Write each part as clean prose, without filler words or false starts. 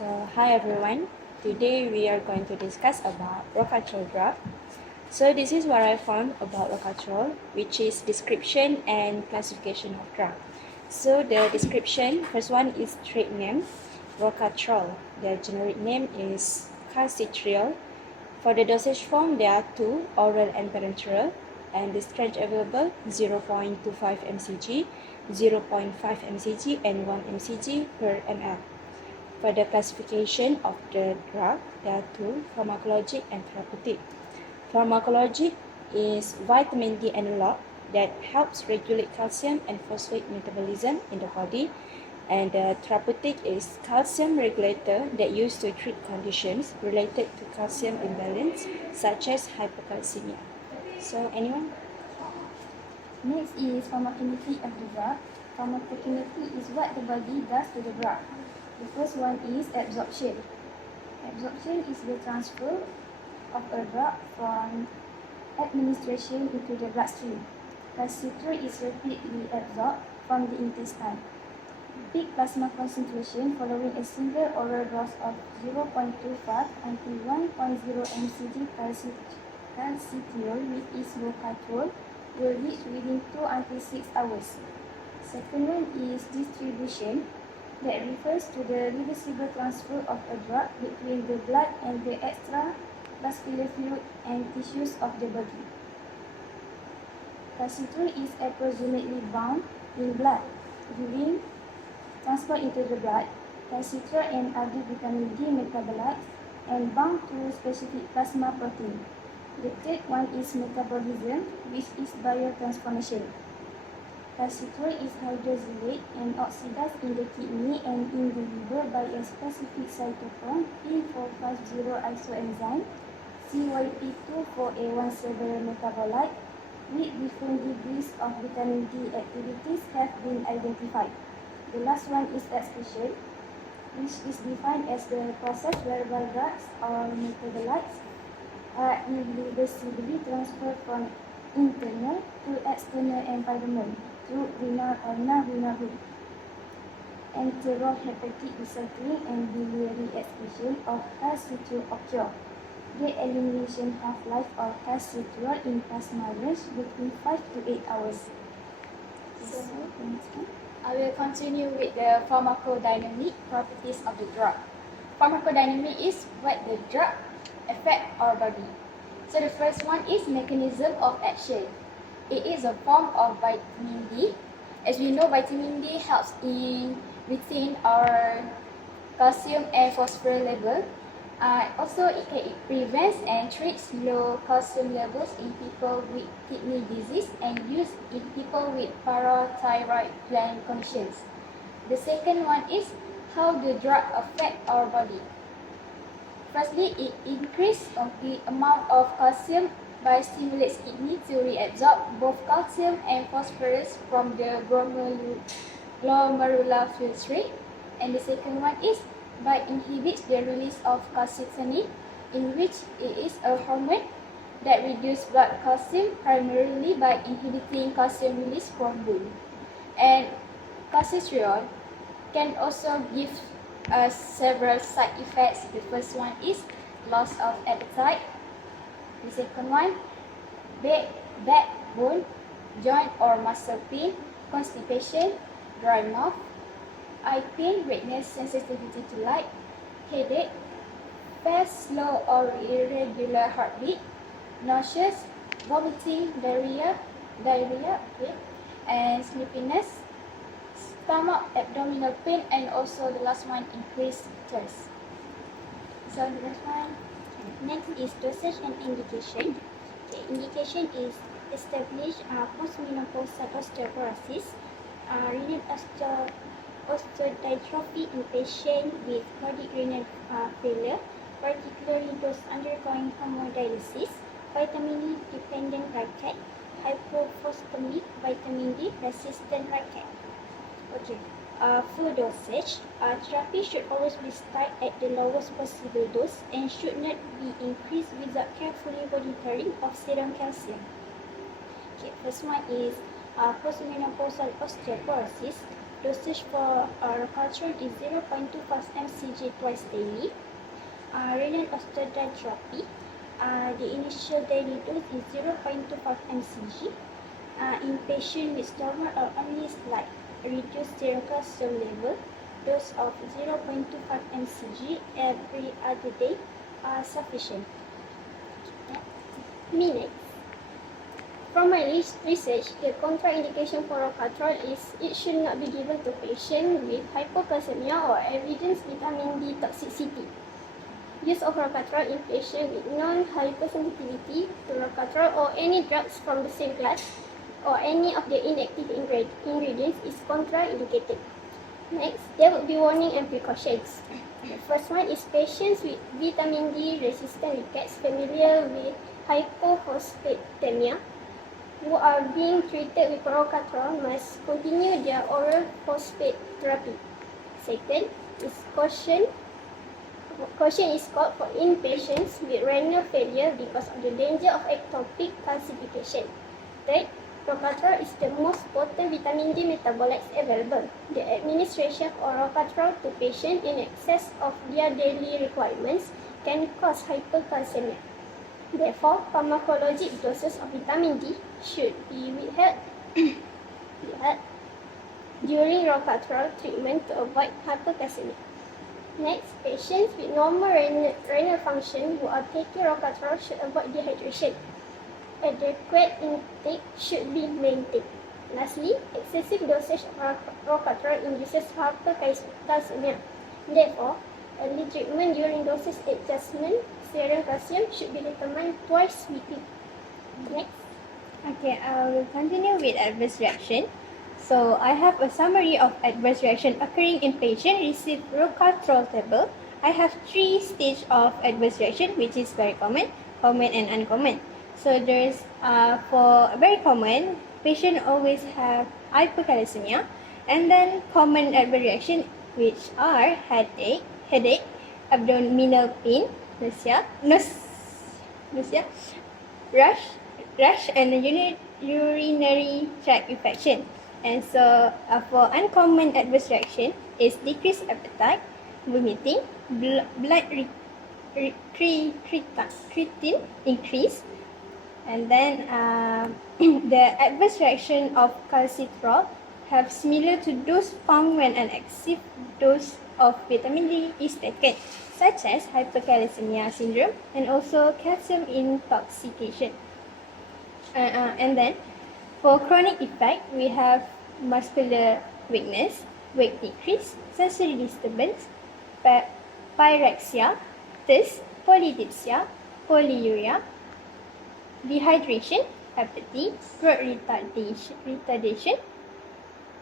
So, hi everyone. Today we are going to discuss about Rocaltrol drug. So, this is what I found about Rocaltrol, which is description and classification of drug. So, the description, first one is trade name, Rocaltrol. The generic name is calcitriol. For the dosage form, there are two, oral and parenteral, and the strength available 0.25 mcg, 0.5 mcg, and 1 mcg per ml. For the classification of the drug, there are two, pharmacologic and therapeutic. Pharmacologic is vitamin D analog that helps regulate calcium and phosphate metabolism in the body. And the therapeutic is calcium regulator that used to treat conditions related to calcium imbalance, such as hypocalcemia. So, anyone? Next is pharmacokinetic of the drug. Pharmacokinetic is what the body does to the drug. The first one is absorption. Absorption is the transfer of a drug from administration into the bloodstream. Calcitriol is rapidly absorbed from the intestine. Peak plasma concentration following a single oral dose of 0.25 until 1.0 mcg calcitriol with its Rocaltrol will reach within 2 until 6 hours. Second one is distribution, that refers to the reversible transfer of a drug between the blood and the extravascular fluid and tissues of the body. Calcitriol is approximately bound in blood during transport into the blood. Calcitriol and other vitamin D metabolites and bound to specific plasma protein. The third one is metabolism, which is biotransformation. Calcitriol is hydrolysate and oxidized in the kidney and in the liver by a specific cytochrome P450 isoenzyme, CYP24A17 metabolite, with different degrees of vitamin D activities have been identified. The last one is excretion, which is defined as the process whereby drugs or metabolites are irreversibly transferred from internal to external environment through renal or non-renal route. Enterohepatic recycling and biliary excretion of calcitriol occur. The elimination half-life of calcitriol in plasma range between 5 to 8 hours. So, the next one. I will continue with the pharmacodynamic properties of the drug. Pharmacodynamic is what the drug affects our body. So the first one is mechanism of action. It is a form of vitamin D. As we know, vitamin D helps in retain our calcium and phosphorus level. Also, it prevents and treats low calcium levels in people with kidney disease and used in people with parathyroid gland conditions. The second one is how the drug affects our body. Firstly, it increases the amount of calcium by stimulates kidney to reabsorb both calcium and phosphorus from the glomerular filtrate. And the second one is by inhibits the release of calcitonin, in which it is a hormone that reduces blood calcium primarily by inhibiting calcium release from bone. And calcitriol can also give us several side effects. The first one is loss of appetite. The second one, back, bone, joint or muscle pain, constipation, dry mouth, eye pain, redness, sensitivity to light, headache, fast, slow or irregular heartbeat, nauseous, vomiting, diarrhea, and sleepiness, stomach, abdominal pain, and also the last one, increased thirst. So the last one. Next is dosage and indication. The indication is established postmenopausal osteoporosis, renal osteodystrophy in patients with chronic renal failure, particularly those undergoing hemodialysis, vitamin E dependent ricket, hypophosphatemic vitamin D resistant ricket. Okay. For dosage, therapy should always be started at the lowest possible dose and should not be increased without carefully monitoring of serum calcium. Okay, first one is postmenopausal osteoporosis. Dosage for Rocaltrol is 0.25 mcg twice daily. Renal osteodytrophy, the initial daily dose is 0.25 mcg. In patients with stomach or only slight reduced serum calcium level, dose of 0.25 mcg every other day are sufficient. Minutes. From my research, the contraindication for Rocaltrol is it should not be given to patients with hypocalcemia or evidence vitamin D toxicity. Use of Rocaltrol in patients with non-hypersensitivity to Rocaltrol or any drugs from the same class or any of the inactive ingredients is contraindicated. Next, there would be warning and precautions. The first one is patients with vitamin D resistant rickets familiar with hypophosphatemia who are being treated with Rocaltrol must continue their oral phosphate therapy. Second is caution. Caution is called for in patients with renal failure because of the danger of ectopic calcification. Third, Rocaltrol is the most potent vitamin D metabolites available. The administration of Rocaltrol to patients in excess of their daily requirements can cause hypercalcemia. Therefore, pharmacologic doses of vitamin D should be withheld during Rocaltrol treatment to avoid hypercalcemia. Next, patients with normal renal function who are taking Rocaltrol should avoid dehydration. Adequate intake should be maintained. Lastly, excessive dosage of Rocaltrol induces hypercalcemia. Therefore, early treatment during dosage adjustment, serum calcium should be determined twice weekly. Next. Okay, I will continue with adverse reaction. So I have a summary of adverse reaction occurring in patient receive Rocaltrol table. I have 3 stages of adverse reaction, which is very common, common and uncommon. So there's for very common, patient always have hypercalcemia, and then common adverse reaction, which are headache, abdominal pain, nausea, rash, and urinary tract infection. And so for uncommon adverse reaction is decreased appetite, vomiting, blood creatine increase, and then the adverse reaction of calcitrol have similar to those found when an excessive dose of vitamin D is taken, such as hypercalcemia syndrome and also calcium intoxication. And then for chronic effect, we have muscular weakness, weight decrease, sensory disturbance, pyrexia, thirst, polydipsia, polyuria, dehydration, apathy, throat retardation,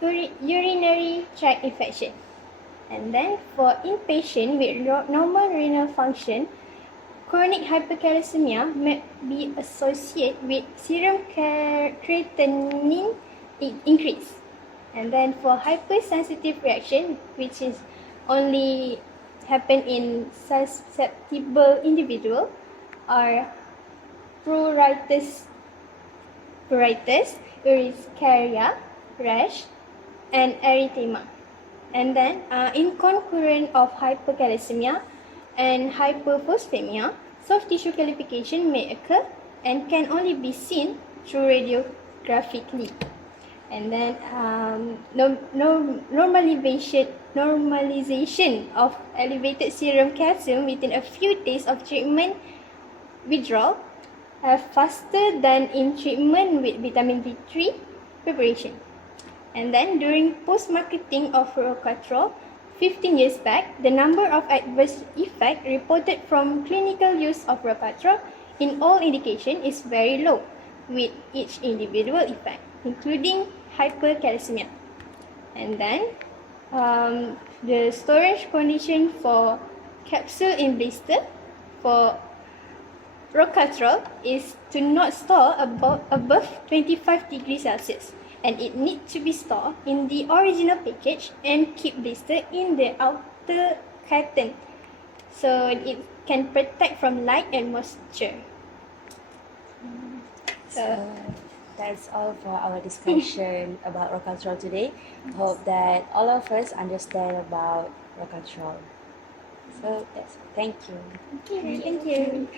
urinary tract infection. And then for inpatient with normal renal function, chronic hypercalcemia may be associated with serum creatinine increase. And then for hypersensitive reaction, which is only happen in susceptible individual, are pruritus, urticaria, rash, and erythema. And then in concurrent of hypercalcemia and hyperphosphatemia, soft tissue calcification may occur and can only be seen through radiographically. And then normalization of elevated serum calcium within a few days of treatment withdrawal faster than in treatment with vitamin D3 preparation. And then during post-marketing of Rocaltrol 15 years back, the number of adverse effects reported from clinical use of Rocaltrol in all indication is very low, with each individual effect, including hypercalcemia. And then the storage condition for capsule in blister for Rocaltrol is to not store above 25 degrees Celsius, and it needs to be stored in the original package and keep blister in the outer carton so it can protect from light and moisture. So that's all for our discussion about Rocaltrol today. Hope that all of us understand about Rocaltrol. So that's thank you. Thank you.